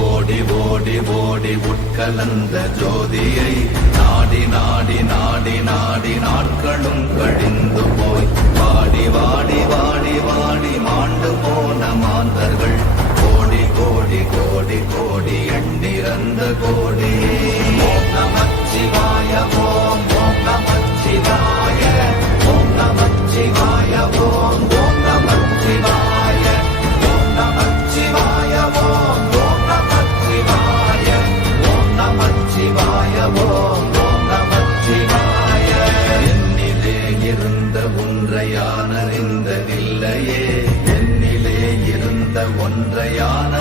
ஓடி ஓடி ஓடி உட்கலந்த ஜோதியை நாடி நாடி நாடி நாடி நாட்களும் கழிந்து போய் வாடி வாடி வாடி வாடி மாண்டு போன மாந்தர்கள் கோடி கோடி கோடி கோடி எண்ணிறந்த கோடி. ஓம் நமச்சிவாய ஓம் ஓம் நமச்சிவாய ஓம் நமச்சிவாய ஓம் ஓம் நமச்சிவாய ஓம் நமச்சிவாய ஓம் ஓம் நமச்சிவாய ஓம் நமச்சிவாய ஓம் ஓம் நமச்சிவாய. என்னிலே இருந்த ஒன்றை யான் அறிந்ததில்லையே, என்னிலே இருந்த ஒன்றை யான்